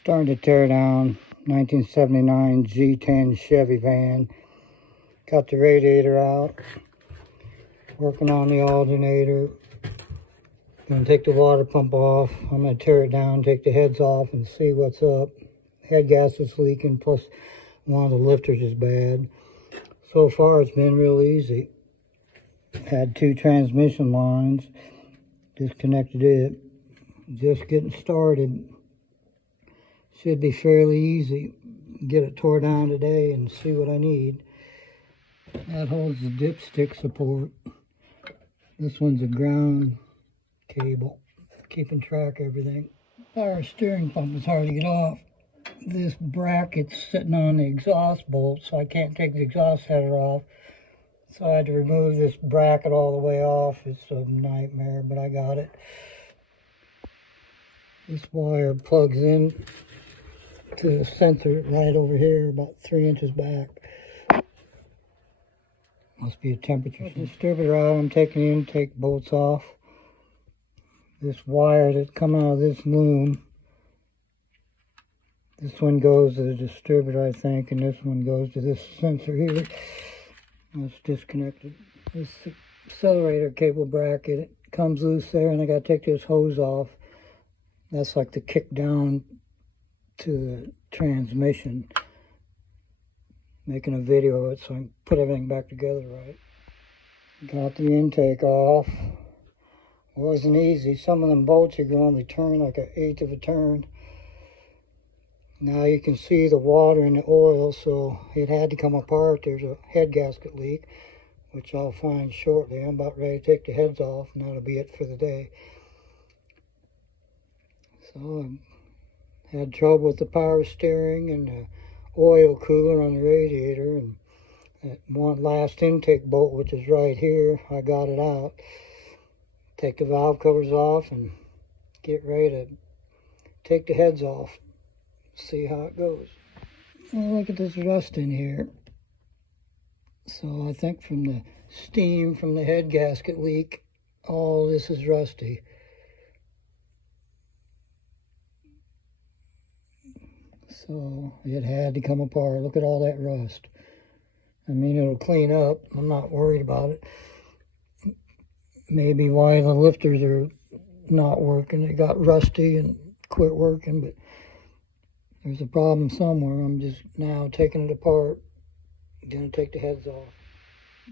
Starting to tear down 1979 G10 Chevy van. Got the radiator out. Working on the alternator. Gonna take the water pump off. I'm gonna tear it down, take the heads off and see what's up. Head gas is leaking, plus one of the lifters is bad. So far it's been real easy. Had two transmission lines. Disconnected it. Just getting started. Should be fairly easy. Get it tore down today and see what I need. That holds the dipstick support. This one's a ground cable, keeping track of everything. Power steering pump is hard to get off. This bracket's sitting on the exhaust bolt, so I can't take the exhaust header off. So I had to remove this bracket all the way off. It's a nightmare, but I got it. This wire plugs in to the sensor right over here, about 3 inches back. Must be a temperature distributor out. I'm taking the intake bolts off. This wire that's coming out of this loom, this one goes to the distributor, I think, and this one goes to this sensor here. It's disconnected. This accelerator cable bracket, it comes loose there, and I got to take this hose off. That's like the kick down to the transmission. Making a video of it so I can put everything back together right. Got the intake off. Wasn't easy. Some of them bolts you can only turn like 1/8 of a turn. Now you can see the water and the oil, so it had to come apart. There's a head gasket leak, which I'll find shortly. I'm about ready to take the heads off, and that'll be it for the day. So I had trouble with the power steering and the oil cooler on the radiator, and that one last intake bolt, which is right here, I got it out. Take the valve covers off and get ready to take the heads off. See how it goes. Well, look at this rust in here. So I think from the steam from the head gasket leak, all this is rusty. So it had to come apart. Look at all that rust. I mean, it'll clean up. I'm not worried about it. Maybe why the lifters are not working. They got rusty and quit working, but there's a problem somewhere. I'm just now taking it apart. Gonna take the heads off.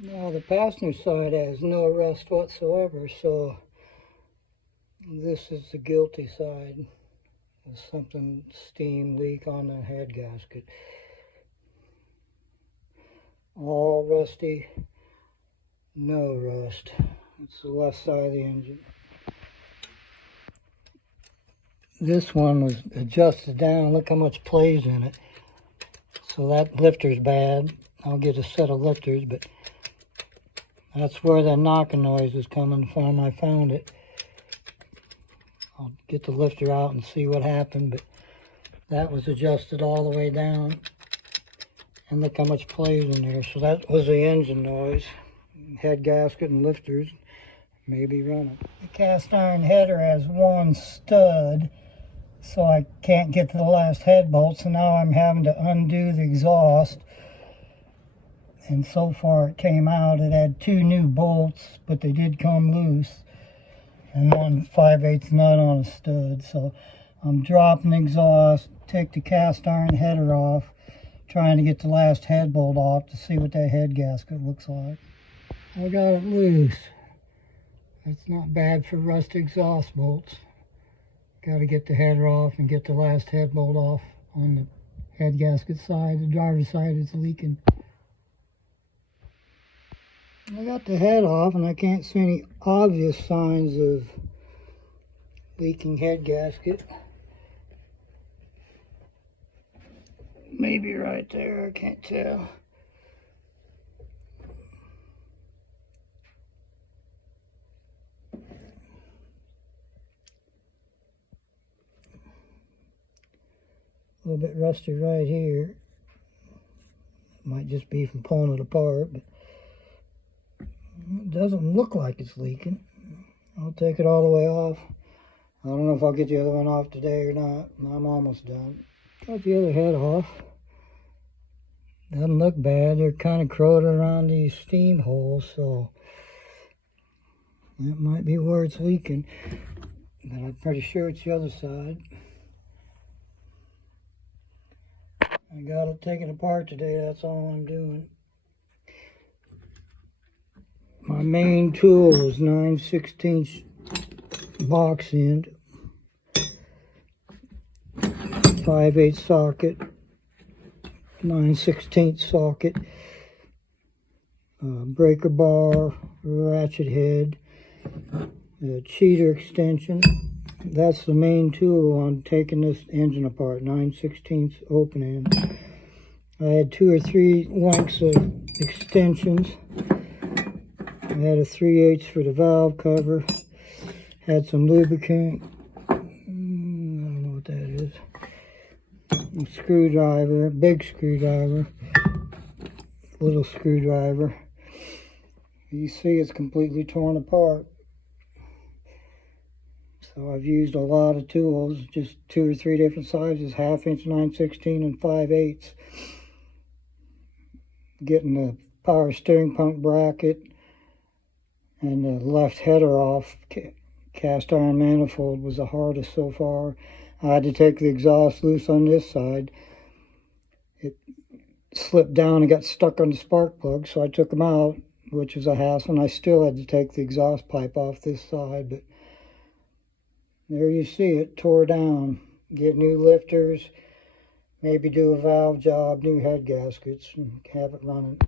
Now the passenger side has no rust whatsoever, so this is the guilty side. There's something, steam leak on the head gasket. All rusty, no rust. It's the left side of the engine. This one was adjusted down. Look how much plays in it. So that lifter's bad. I'll get a set of lifters, but that's where that knocking noise is coming from. I found it. I'll get the lifter out and see what happened, but that was adjusted all the way down. And look how much plays in there. So that was the engine noise. Head gasket and lifters may be running. The cast iron header has one stud, so I can't get to the last head bolt, so now I'm having to undo the exhaust. And so far it came out. It had two new bolts, but they did come loose, and one 5/8 nut on a stud. So I'm dropping the exhaust, take the cast iron header off, trying to get the last head bolt off to see what that head gasket looks like. I got it loose. That's not bad for rust exhaust bolts. Got to get the header off and get the last head bolt off on the head gasket side. The driver's side is leaking. I got the head off and I can't see any obvious signs of leaking head gasket. Maybe right there, I can't tell. A little bit rusty right here. Might just be from pulling it apart, but it doesn't look like it's leaking. I'll take it all the way off I don't know if I'll get the other one off today or not. I'm almost done. Got the other head off. Doesn't look bad. They're kind of corroded around these steam holes, so that might be where it's leaking. But I'm pretty sure it's the other side. I got it taken apart today. That's all I'm doing. My main tool is 9/16 box end, 5/8 socket, 9/16 socket, breaker bar, ratchet head, a cheater extension. That's the main tool on taking this engine apart, 9/16 open end. I had 2 or 3 lengths of extensions. I had a 3/8 for the valve cover. Had some lubricant. I don't know what that is. A screwdriver, big screwdriver, little screwdriver. You see it's completely torn apart. So I've used a lot of tools, just 2 or 3 different sizes, 1/2 inch, 9/16, and 5/8. Getting the power steering pump bracket and the left header off. Cast iron manifold was the hardest so far. I had to take the exhaust loose on this side. It slipped down and got stuck on the spark plug, so I took them out, which was a hassle, and I still had to take the exhaust pipe off this side. But there you see it, tore down. Get new lifters, maybe do a valve job, new head gaskets, and have it running.